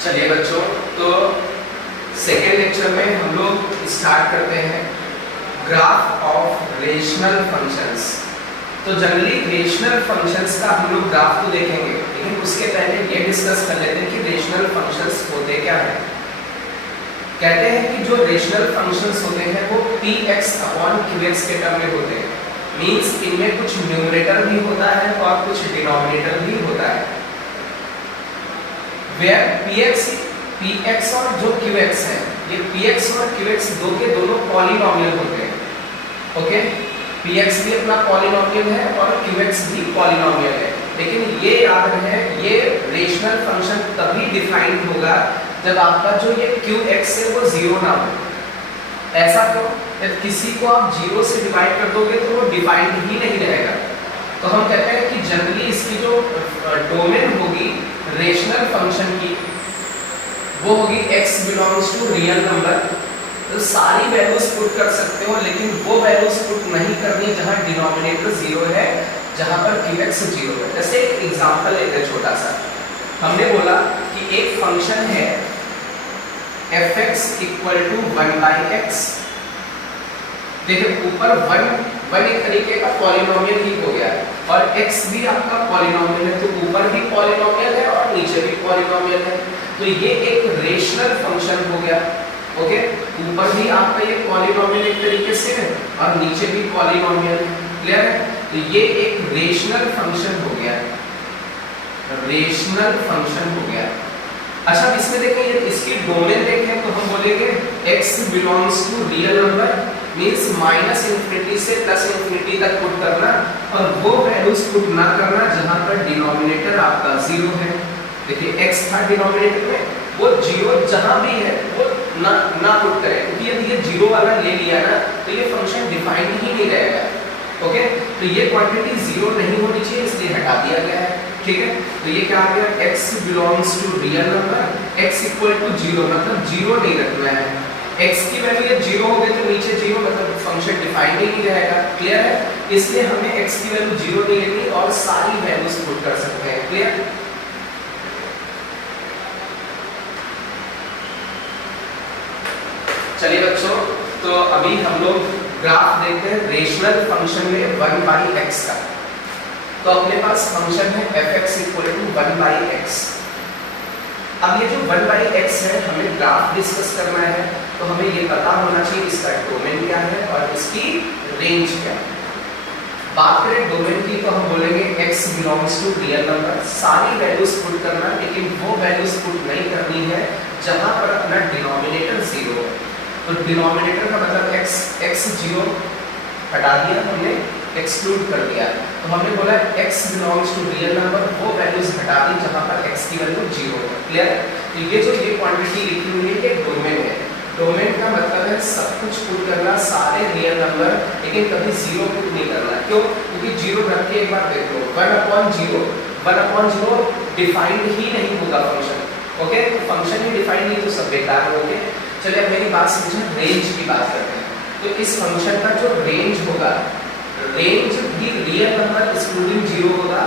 चलिए बच्चों, तो सेकेंड लेक्चर में हम लोग स्टार्ट करते हैं ग्राफ ऑफ रेशनल फंक्शंस। तो जनरली रेशनल फंक्शंस का हम लोग ग्राफ तो देखेंगे, लेकिन उसके पहले ये डिस्कस कर लेते हैं कि रेशनल फंक्शंस होते क्या हैं। कहते हैं कि जो रेशनल फंक्शंस होते हैं वो px अपॉन qx के टर्म में होते हैं। मींस इनमें कुछ न्यूमरेटर भी होता है और कुछ डिनोमिनेटर भी होता है। वेयर px और जो qx है, ये px और qx दो के दोनों पॉलिनोमियल होते हैं। ओके, px भी अपना पॉलिनोमियल है और qx भी पॉलिनोमियल है, लेकिन ये याद रहे ये रेशनल फंक्शन तभी डिफाइंड होगा जब आपका जो ये qx है वो जीरो ना हो। ऐसा क्यों? यदि किसी को आप जीरो से डिवाइड कर दोगे तो वो डिफाइंड ही नहीं रहेगा। तो हम कहते हैं कि जनरली इसकी जो डोमेन होगी रेशनल फंक्शन की वो होगी x belongs to real number. तो सारी वैल्यूज पुट कर सकते हो, लेकिन वो वैल्यूज पुट नहीं करनी जहां डिनोमिनेटर जीरो है, जहां पर qx जीरो है। जैसे एक एग्जांपल लेते हैं छोटा सा। हमने बोला कि एक फंक्शन है fx इक्वल टू 1/x। देखिए ऊपर 1 एक तरीके का पॉलिनोमियल ही हो गया और x भी आपका पॉलिनोमियल है, तो ऊपर भी पॉलिनोमियल है और नीचे भी पॉलिनोमियल है। तो ये एक रेशनल फंक्शन हो गया। ओके, ऊपर भी आपका ये पॉलिनोमियल एक तरीके से है और नीचे भी पॉलिनोमियल है। क्लियर है? तो ये एक रेशनल फंक्शन हो गया, रेशनल फंक्शन हो गया। अच्छा, इसमें देखें इसकी डोमेन देखें तो हम बोलेंगे x belongs to real number, means minus infinity से प्लस इंफिनिटी तक पुट करना और वो वैल्यूज पुट ना करना जहां पर डिनोमिनेटर आपका जीरो है। देखिए x था डिनोमिनेटर में, वो जीरो जहां भी है वो ना पुट करें, क्योंकि यदि ये जीरो वाला ले लिया ना तो ये फंक्शन डिफाइंड ही नहीं रहेगा। ओके, तो ये क्वांटिटी जीरो नहीं होनी चाहिए, इसलिए हटा दिया गया है। ठीक है, तो ये क्या आ गया x belongs to real number, x equal to zero, मतलब जीरो नहीं रखना है। x की वैल्यू ये जीरो हो गई तो नीचे जीरो, मतलब फंक्शन डिफाइंड ही नहीं रहेगा। क्लियर है? इसलिए हमें x की वैल्यू जीरो नहीं लेनी और सारी वैल्यूज पुट कर सकते हैं। क्लियर? चलिए बच्चों, तो अभी हम लोग ग्राफ देखते हैं रेशनल फंक्शन में 1/x का। तो अपने पास फंक्शन है fx इक्वल टू 1/x। अब ये जो 1/x है हमें ग्राफ डिस्कस करना है, तो हमें ये पता होना चाहिए इसका डोमेन क्या है और इसकी रेंज क्या है। बात करें डोमेन की तो हम बोलेंगे x belongs to real number, सारी वैल्यूज पुट करना, लेकिन वो वैल्यूज पुट नहीं करनी है जहां पर अपना डिनोमिनेटर जीरो है। तो डिनोमिनेटर का मतलब x जीरो हटा दिया हमने, एक्सक्लूड कर दिया। तो हमने बोला x belongs to real number, वो वैल्यूज हटा दी जहां पर x की वैल्यू जीरो है। क्लियर? तो ये जो ये क्वांटिटी लिखी हुई है ये डोमेन है। डोमेन का मतलब है सब कुछ पुट करना, सारे रियल नंबर, लेकिन कभी जीरो पुट नहीं करना। क्यों? क्योंकि जीरो रख के एक बार देख लो, 1/0 डिफाइंड ही नहीं होगा फंक्शन। ओके, तो फंक्शन ही डिफाइंड नहीं तो सब बेकार हो गए। चलिए अब मेरी बात समझिए, रेंज की बात करते हैं। तो इस फंक्शन का जो रेंज होगा, रेंज भी रियल नंबर एक्सक्लूडिंग जीरो होगा।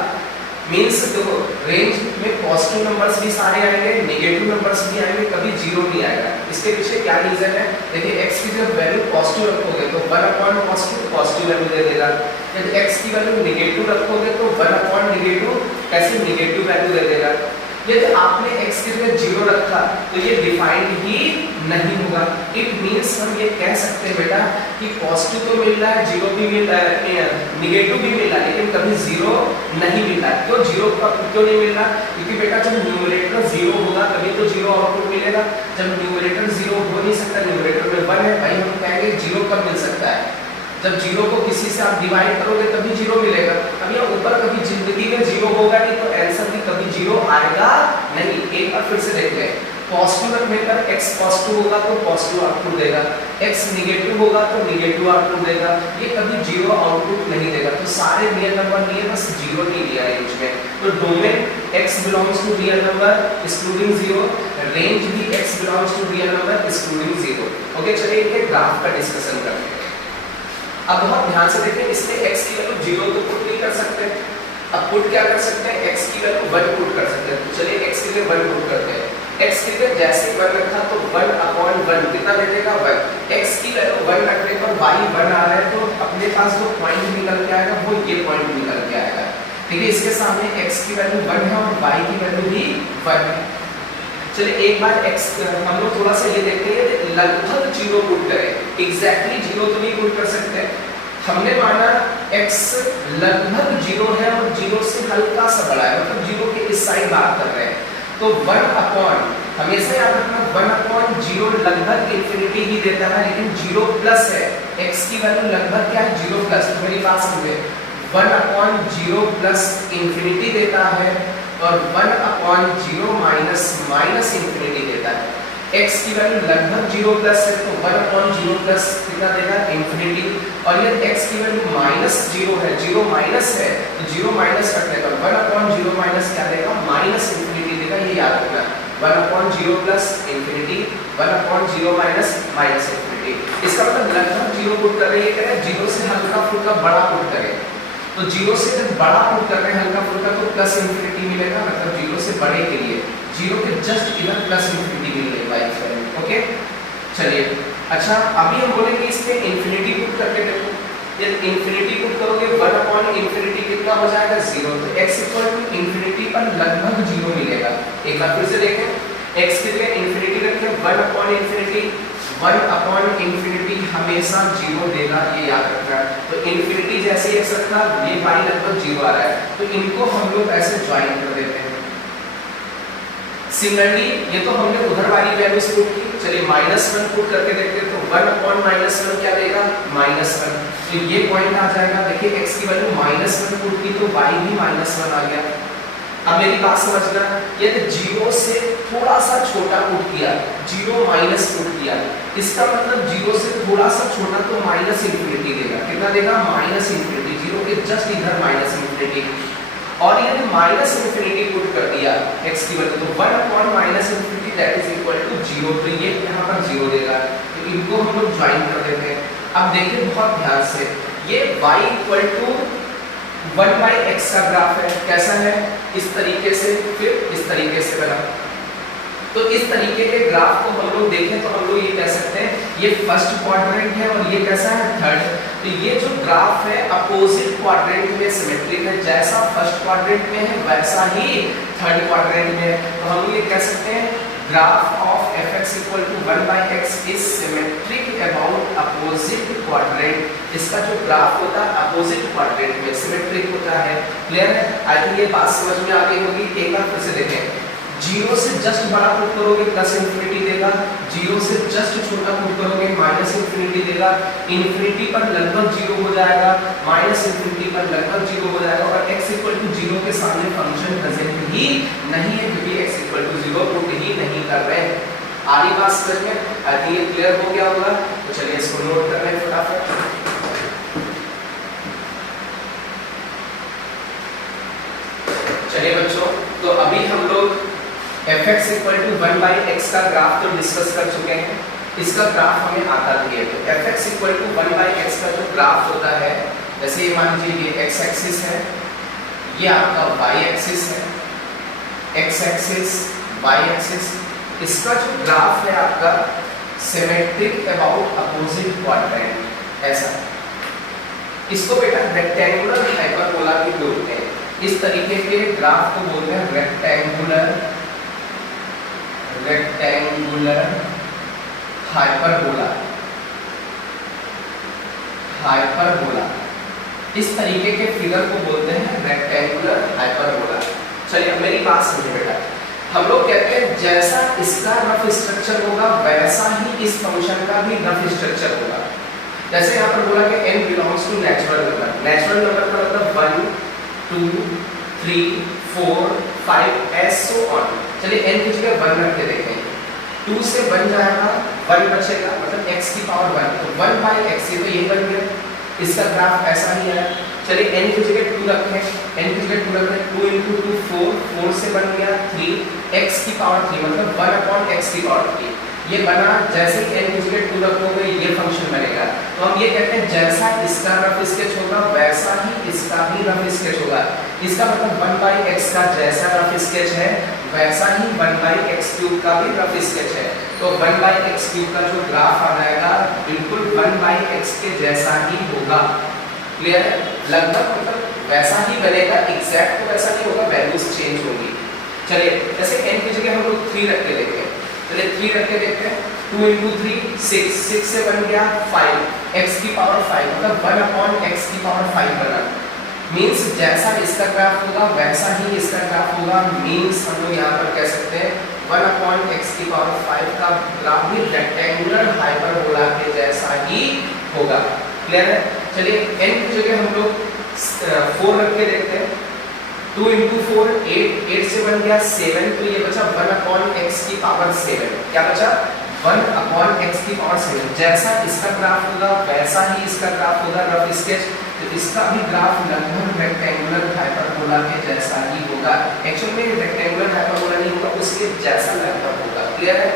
मींस देखो रेंज में पॉजिटिव नंबर्स भी सारे आएंगे, नेगेटिव नंबर्स भी आएंगे, कभी जीरो नहीं आएगा। इसके पीछे क्या रीजन है? देखिए x की जब वैल्यू पॉजिटिव रखोगे तो 1/पॉजिटिव पॉजिटिव वैल्यू दे देगा। यदि x की वैल्यू नेगेटिव रखोगे तो 1/नेगेटिव कैसे नेगेटिव वैल्यू दे देगा। यदि आपने x की जगह जीरो रखा तो ये डिफाइंड ही नहीं होगा। इट मींस हम ये कह सकते हैं बेटा कि पॉजिटिव तो मिल रहा है, जीरो भी मिल रहा है, नेगेटिव भी मिल रहा है, लेकिन कभी जीरो नहीं मिल रहा। क्यों जीरो क्यों नहीं मिल रहा? क्योंकि बेटा जब न्यूमरेटर जीरो होगा तभी तो जीरो आउटपुट मिलेगा। जब न्यूमरेटर जीरो हो नहीं सकता, न्यूमरेटर में 1 है, भाई हम कहेंगे जीरो कब मिल सकता है? जब जीरो को किसी से आप डिवाइड करोगे तभी जीरो मिलेगा। अब ये ऊपर कभी जिंदगी में जीरो होगा नहीं, तो आंसर भी कभी जीरो आएगा नहीं। एक बार फिर से देख लें, पॉजिटिव रखने पर x पॉजिटिव होगा तो पॉजिटिव आउटपुट देगा, x नेगेटिव होगा तो नेगेटिव आउटपुट देगा, ये कभी जीरो आउटपुट नहीं देगा। तो सारे रियल नंबर लिए, बस जीरो नहीं लिया रेंज में। तो domain x belongs to real number excluding zero, range भी x belongs to real number excluding zero. Okay, चलिए इनके ग्राफ का डिस्कशन करते हैं। अब बहुत ध्यान से देखें, इसमें x की वैल्यू जीरो तो पुट नहीं कर सकते। अब पुट क्या कर सकते हैं? x की वैल्यू 1 पुट कर सकते हैं। तो चलिए x के लिए 1 पुट करते हैं। x की जगह जैसे 1 रखा तो 1/1 कितना दे देगा 1। x की वैल्यू 1 रखने पर y 1 आ रहा है तो अपने पास जो पॉइंट निकल के आएगा वो ये पॉइंट निकल के आएगा। ठीक है, इसके सामने x की वैल्यू 1 है और y की वैल्यू भी 1 है। चलिए एक बार x हम लोग थोड़ा सा ये देखते हैं लगभग 0 पुट करें। एग्जैक्टली 0 तो नहीं पुट कर सकते, हमने माना x लगभग 0 है और 0 से हल्का सा बड़ा है, मतलब 0 के इस साइड बात कर रहे हैं तो 1/, हमेशा याद रखना 1/0 लगभग इंफिनिटी ही देता है, लेकिन 0 प्लस है। x की वैल्यू लगभग क्या है 0 प्लस, तो मेरी बात समझे 1/0 प्लस इंफिनिटी देता है और 1/0 माइनस इंफिनिटी देता है। x की वैल्यू लगभग 0 प्लस है तो 1/0 प्लस कितना देगा इंफिनिटी, और ये x की वैल्यू -0 है, 0 माइनस है तो 0 माइनस रखने पर 1/0 माइनस क्या देगा माइनस इंफिनिटी देगा। ये याद रखना 1/0 प्लस इंफिनिटी 1/0 माइनस इंफिनिटी। इसका मतलब लगभग 0 पुट कर रहे हैं, ये कह रहे हैं 0 से हल्का फुल्का बड़ा पुट करें तो 0 से जब बड़ा पुट कर रहे हैं हल्का फुल्का तो प्लस इंफिनिटी मिलेगा, मतलब 0 से बड़े के लिए 0 के जस्ट इधर प्लस इंफिनिटी मिलेगा इस वैल्यू। ओके चलिए, अच्छा अभी हम बोलेंगे इसमें इंफिनिटी पुट करके देखो। यदि इंफिनिटी पुट करोगे 1/इंफिनिटी कितना हो जाएगा 0, तो x इंफिनिटी पर लगभग 0 मिलेगा। एक बार फिर से देखें, x के लिए इंफिनिटी रखें 1/इंफिनिटी 1/इंफिनिटी हमेशा 0 देगा, ये याद रखना। तो इंफिनिटी जैसे ही x रखा ये y लगभग 0 आ रहा है तो इनको हम लोग ऐसे ज्वाइन कर देते हैं। सिमिलरली ये तो हमने उधर वाली वैल्यूज पुट की, चलिए -1 पुट करके देखते हैं तो 1/-1 क्या देगा -1, तो ये पॉइंट आ जाएगा। देखिए x की वैल्यू -1 पुट की तो y भी -1 आ गया। अब मेरी बात समझना, यदि 0 से थोड़ा सा छोटा पुट किया 0 माइनस पुट किया, इसका मतलब 0 से थोड़ा सा छोटा तो माइनस इंफिनिटी देगा, कितना देगा माइनस इंफिनिटी, 0 के जस्ट इधर माइनस इंफिनिटी। और यदि माइनस इंफिनिटी पुट कर दिया x की वैल्यू तो 1/-इंफिनिटी दैट इज इक्वल टू 0, तो ये यहाँ पर 0 देगा, तो इनको हम लोग ज्वाइन कर देते हैं। अब देखिए बहुत ध्यान से, ये y इक्वल टू 1/x का ग्राफ है, कैसा है इस तरीके से, फिर इस तरीके से बना। तो इस तरीके के ग्राफ को हम लोग देखें तो हम लोग ये कह सकते हैं ये फर्स्ट क्वाड्रेंट है और ये कैसा है थर्ड। तो ये जो ग्राफ है अपोजिट क्वाड्रेंट में सिमेट्रिक है, जैसा फर्स्ट क्वाड्रेंट में है वैसा ही थर्ड क्वाड्रेंट में है। तो हम लोग ये कह सकते हैं graph of fx equal to 1/x is symmetric about opposite quadrant. इसका जो ग्राफ होता है अपोजिट क्वाड्रेंट में सिमेट्रिक होता है। क्लियर है? आई थिंक ये बात समझ में आ गई होगी। एक बार फिर से देखें, 0 से जस्ट बड़ा पुट करोगे प्लस इंफिनिटी देगा, 0 से जस्ट छोटा पुट करोगे माइनस इंफिनिटी देगा, इंफिनिटी पर लगभग 0 हो जाएगा, माइनस इंफिनिटी पर लगभग 0 हो जाएगा, और x इक्वल टू 0 के सामने फंक्शन प्रेजेंट ही नहीं है क्योंकि x इक्वल टू 0 पुट ही नहीं कर रहे हैं। आ रही बात समझ में? आई थिंक ये क्लियर हो गया होगा। तो चलिए इसको नोट कर लें फटाफट। चलिए बच्चों, तो अभी हम लोग fx इक्वल टू 1/x का ग्राफ तो डिस्कस कर चुके हैं। इसका ग्राफ हमें आता भी है, तो fx इक्वल टू 1/x का जो ग्राफ होता है, जैसे ये मान लीजिए ये x एक्सिस है, ये आपका y एक्सिस है, x एक्सिस y एक्सिस, इसका जो ग्राफ है आपका सिमेट्रिक अबाउट अपोजिट क्वाड्रेंट ऐसा। इसको बेटा रेक्टेंगुलर हाइपरबोला भी बोलते हैं। इस तरीके के ग्राफ को बोलते हैं रेक्टेंगुलर हाइपरबोला। इस तरीके के फिगर को बोलते हैं रेक्टेंगुलर हाइपरबोला। चलिए मेरी बात समझिए बेटा, हम लोग कहते हैं जैसा इसका रफ स्ट्रक्चर होगा वैसा ही इस फंक्शन का भी रफ स्ट्रक्चर होगा। जैसे यहाँ पर बोला कि n belongs to natural number, natural number का मतलब 1 2 3 4 5 एस सो ऑन। चलिए n की जगह 1 रख के देखें, 2 से बन जाएगा 1 बचेगा, मतलब x की पावर 1, तो 1/x ये तो ये बन गया। इसका ग्राफ ऐसा ही है। चलिए n की जगह 2 रखें, n की जगह 2 रखें, 2 × 2 4, 4 से बन गया 3, x की पावर 3 मतलब 1/x की पावर 3। ये बना, जैसे n की जगह 2 रखोगे ये फंक्शन बनेगा। तो हम ये कहते हैं जैसा इसका रफ स्केच होगा वैसा ही इसका भी रफ स्केच होगा। इसका मतलब 1/x का जैसा रफ स्केच है वैसा ही 1/x³ का भी रफ स्केच है। तो 1/x³ का जो ग्राफ आ जाएगा बिल्कुल 1/x के जैसा ही होगा। क्लियर है? लगभग मतलब वैसा ही बनेगा, एग्जैक्ट तो वैसा नहीं होगा, वैल्यूज चेंज होगी। चलिए जैसे n की जगह हम लोग 3 रख के देखते हैं। चलिए 3 रख के देखते हैं। 2 × 3 6, 6 से बन गया 5, x⁵ मतलब 1/x⁵ बना। मीन्स जैसा इसका ग्राफ होगा वैसा ही इसका ग्राफ होगा। मीन्स हम लोग यहाँ पर कह सकते हैं 1/x⁵ का ग्राफ भी रेक्टेंगुलर हाइपरबोला के जैसा ही होगा। क्लियर है? चलिए n की जगह हम लोग 4 रख के देखते हैं। 2 × 4 8, 8 से बन गया 7, तो ये बचा 1/x⁵ क्या बचा? 1/x⁵। जैसा इसका ग्राफ होगा वैसा ही इसका ग्राफ होगा रफ स्केच। तो इसका भी ग्राफ लगभग रेक्टेंगुलर हाइपरबोला के जैसा ही होगा। एक्चुअल में रेक्टेंगुलर हाइपरबोला नहीं होगा, उसके जैसा लगभग होगा। क्लियर है?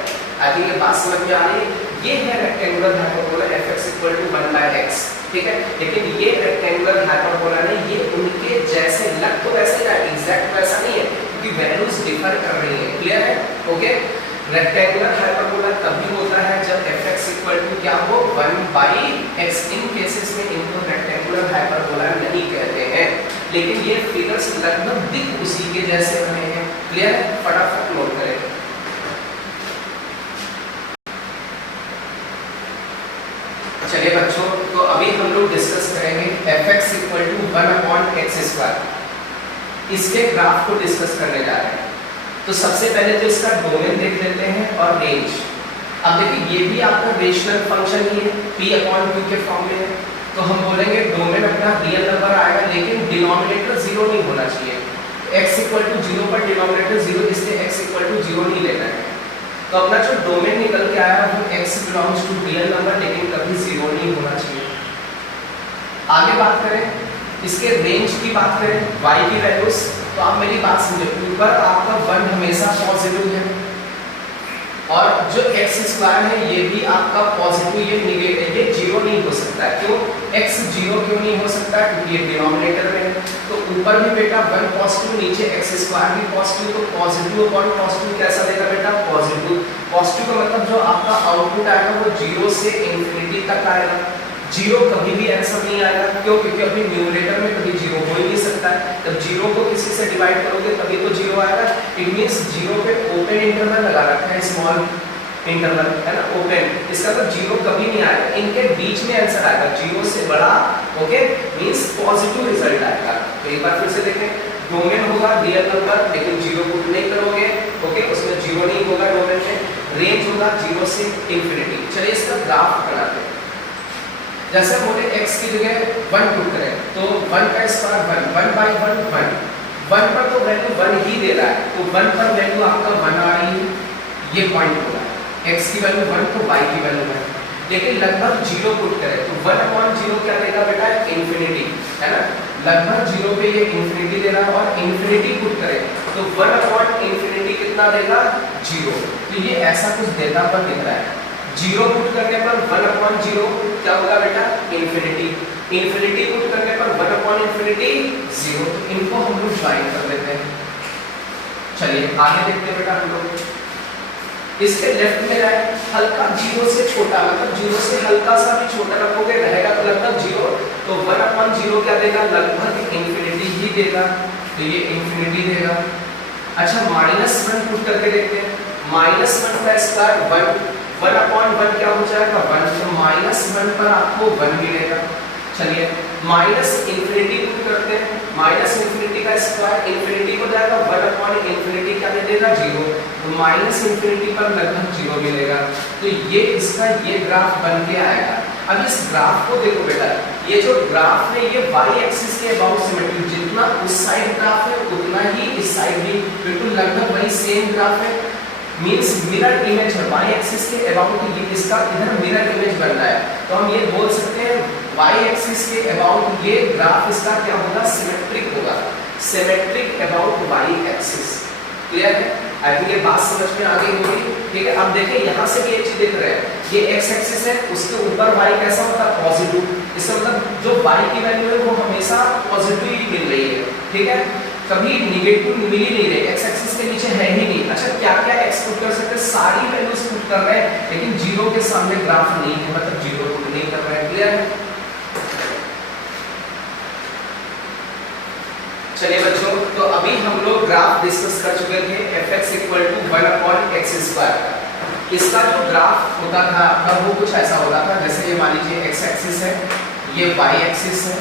आगे ये बात समझ में आ रही? ये है रेक्टेंगुलर हाइपरबोला fx = 1/x। ठीक है? लेकिन ये रेक्टेंगुलर हाइपरबोला नहीं, ये उनके जैसे लग तो वैसे ही रहा है, एग्जैक्ट वैसा नहीं है, क्योंकि वैल्यूज डिफर कर रही है। क्लियर है? ओके। रेक्टेंगुलर हाइपरबोला तभी होता है जब fx = क्या हो? 1/x। इन केसेस में इनको रेक्टेंगुलर हाइपरबोला नहीं कहते हैं, लेकिन ये फिगर्स लगभग दिख उसी के जैसे बने हैं। क्लियर है? फटाफट नोट करें। चलिए बच्चों, तो अभी हम लोग डिस्कस करेंगे fx = 1/x²। इसके ग्राफ को डिस्कस करने जा रहे हैं। तो सबसे पहले तो इसका डोमेन देख लेते हैं और रेंज। अब देखिए ये भी आपका रेशनल फंक्शन ही है, p/q के फॉर्म में है। तो हम बोलेंगे डोमेन अपना रियल नंबर आएगा, लेकिन डिनोमिनेटर 0 नहीं होना चाहिए। x = 0 पर डिनोमिनेटर 0, इसलिए x = 0 नहीं लेना है। तो अपना जो डोमेन निकल के आया वो x belongs to real number, लेकिन कभी 0 नहीं होना चाहिए। आगे बात करें, इसके रेंज की बात करें, y की वैल्यूज, तो आप मेरी बात समझे, ऊपर आपका 1 हमेशा पॉजिटिव है, और जो x² है ये भी आपका पॉजिटिव, ये नेगेटिव, ये 0 नहीं हो सकता है। क्यों? x 0 क्यों नहीं हो सकता? क्योंकि ये डिनोमिनेटर में है। तो ऊपर भी बेटा 1 पॉजिटिव, नीचे x² भी पॉजिटिव, तो पॉजिटिव अपॉन पॉजिटिव कैसा देगा बेटा? पॉजिटिव। पॉजिटिव का मतलब जो आपका आउटपुट आएगा वो 0 से इंफिनिटी तक आएगा। 0 कभी भी आंसर नहीं आएगा। क्यों? क्योंकि अपनी न्यूमरेटर में कभी 0 हो ही नहीं सकता है। जब 0 को किसी से डिवाइड करोगे तभी तो 0 आएगा। इट मींस 0 पे ओपन इंटरवल लगा रखा है, स्मॉल इंटरवल है ना, ओपन। इसका मतलब 0 कभी नहीं आएगा, इनके बीच में आंसर आएगा 0 से बड़ा। ओके, मींस पॉजिटिव रिजल्ट आएगा। तो एक बार फिर से देखें, डोमेन होगा रियल नंबर, लेकिन 0 पुट नहीं करोगे। ओके, उसमें 0 नहीं होगा डोमेन में। रेंज होगा 0 से इंफिनिटी। चलिए इसका ग्राफ बनाते हैं। जैसे हम बोले x की जगह 1 पुट करें, तो 1 का स्क्वायर 1, 1/1 1, 1 पर तो वैल्यू 1 ही दे रहा है, तो 1 पर वैल्यू आपका 1 आ रही है, ये पॉइंट होगा। x की वैल्यू 1 तो y की वैल्यू 1, लेकिन लगभग 0 पुट करें तो 1/0 क्या देगा बेटा? इंफिनिटी, है ना। लगभग 0 पे ये इंफिनिटी दे रहा है, और इंफिनिटी पुट करें तो 1/∞ कितना देगा? 0। तो ये ऐसा कुछ देता हुआ दिख रहा है। 0 पुट करने पर 1/0 क्या होगा बेटा? इंफिनिटी। इंफिनिटी पुट करने पर 1/∞ 0। तो इनको हम लोग ज्वाइन कर लेते हैं। चलिए आगे देखते हैं बेटा हम लोग। इसके लेफ्ट में है हल्का 0 से छोटा, मतलब 0 से हल्का सा भी छोटा रखोगे रहेगा तो लगभग 0। तो 1/0 क्या देगा? लगभग इंफिनिटी ही देगा, तो ये इंफिनिटी देगा। अच्छा -1 पुट करके देखते हैं। -1 का स्क्वायर 1, 1/1 क्या हो जाएगा? 1, तो -1 पर आपको 1 मिलेगा। चलिए -∞ पुट करते हैं। -∞ का स्क्वायर इंफिनिटी हो जाएगा, 1/∞ क्या दे देगा? 0। तो -∞ पर लगभग 0 मिलेगा। तो ये इसका ये ग्राफ बन के आएगा। अब इस ग्राफ को देखो बेटा, ये जो ग्राफ है ये y एक्सिस के अबाउट सिमेट्रिक, जितना उस साइड ग्राफ है उतना ही इस साइड भी बिल्कुल लगभग वही सेम ग्राफ है। मींस मिरर इमेज है, y एक्सिस के अबाउट ये इसका इधर मिरर इमेज बन रहा है। तो हम ये बोल सकते हैं y एक्सिस के अबाउट ये ग्राफ इसका क्या होगा? सिमेट्रिक होगा। Symmetric about y axis. Clear है? आई थिंक ये बात समझ में आ गई होगी। ठीक है, अब देखिए यहाँ से भी एक चीज दिख रहा है, ये x एक्सिस है, उसके ऊपर y कैसा होता है? पॉजिटिव। इसका मतलब जो y की वैल्यू है वो हमेशा पॉजिटिव ही मिल रही है। ठीक है, कभी निगेटिव मिल ही नहीं रहे, एक्स एक्सिस के नीचे है ही नहीं। अच्छा क्या क्या एक्स पुट कर सकते हैं, सारी वैल्यूज पुट कर रहे हैं, लेकिन जीरो के सामने ग्राफ नहीं है, मतलब जीरो पुट नहीं कर रहे हैं। क्लियर है? चलिए बच्चों, तो अभी हम लोग ग्राफ डिस्कस कर चुके थे fx = 1/x²। इसका जो ग्राफ होता था आपका वो कुछ ऐसा होता था, जैसे ये मान लीजिए x एक्सिस है, ये y एक्सिस है,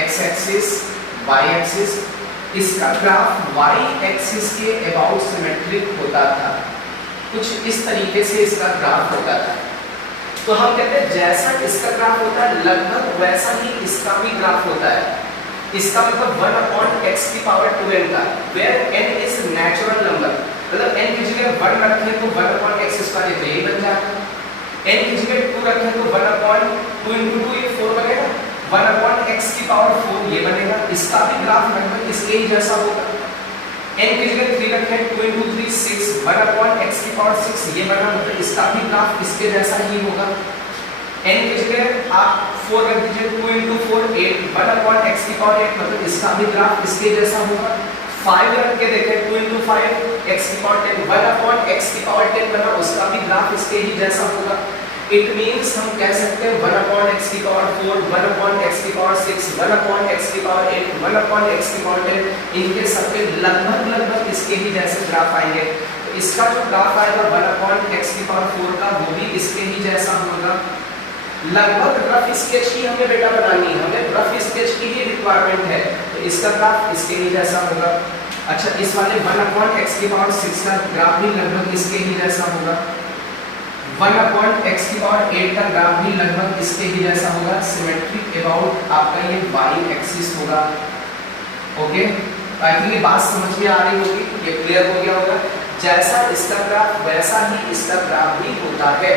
x एक्सिस y एक्सिस, इसका ग्राफ y एक्सिस के अबाउट सिमेट्रिक होता था, कुछ इस तरीके से इसका ग्राफ होता था। तो हम कहते हैं जैसा इसका ग्राफ होता है लगभग वैसा ही इसका भी ग्राफ होता है। इसका मतलब 1/x⁴n का, where n is natural number, मतलब n की जगह 1 रखें तो 1/x² यही बन जाएगा, n की जगह 2 रखें तो 1/2 × 2 ये 4 बनेगा, 1/x⁴ ये बनेगा। इसका भी ग्राफ लगभग इसके ही जैसा होगा। n की जगह 3 रखें 2 × 3 6, 1/x⁴ ये बना, मतलब इसका भी ग्राफ इसके जैसा ही होगा। n की जगह आप 4 रख दीजिए, 2 × 4 8, 1/x⁴, मतलब इसका भी ग्राफ इसके जैसा होगा। 5 रख के देखें, 2 × 5 x⁴10, 1/x⁴10 बना, उसका भी ग्राफ इसके ही जैसा होगा। इट मींस हम कह सकते हैं 1/x⁴, 1/x⁴6, 1/x⁴8, 1/x⁴10, इनके सबके लगभग इसके ही जैसे ग्राफ आएंगे। तो इसका जो ग्राफ आएगा 1/x⁴ का, वो भी इसके ही जैसा होगा। लगभग रफ स्केच ही हमें बेटा बनानी है, हमें रफ स्केच की ही रिक्वायरमेंट है, तो इसका ग्राफ इसके ही जैसा होगा। अच्छा इस वाले 1/x⁴6 का ग्राफ भी लगभग इसके ही जैसा होगा। 1/x⁴8 का ग्राफ भी लगभग इसके ही जैसा होगा। सिमेट्रिक अबाउट आपका ये y एक्सिस होगा। ओके, आई थिंक ये बात समझ में आ रही होगी, ये क्लियर हो गया होगा। जैसा इसका ग्राफ वैसा ही इसका ग्राफ भी होता है।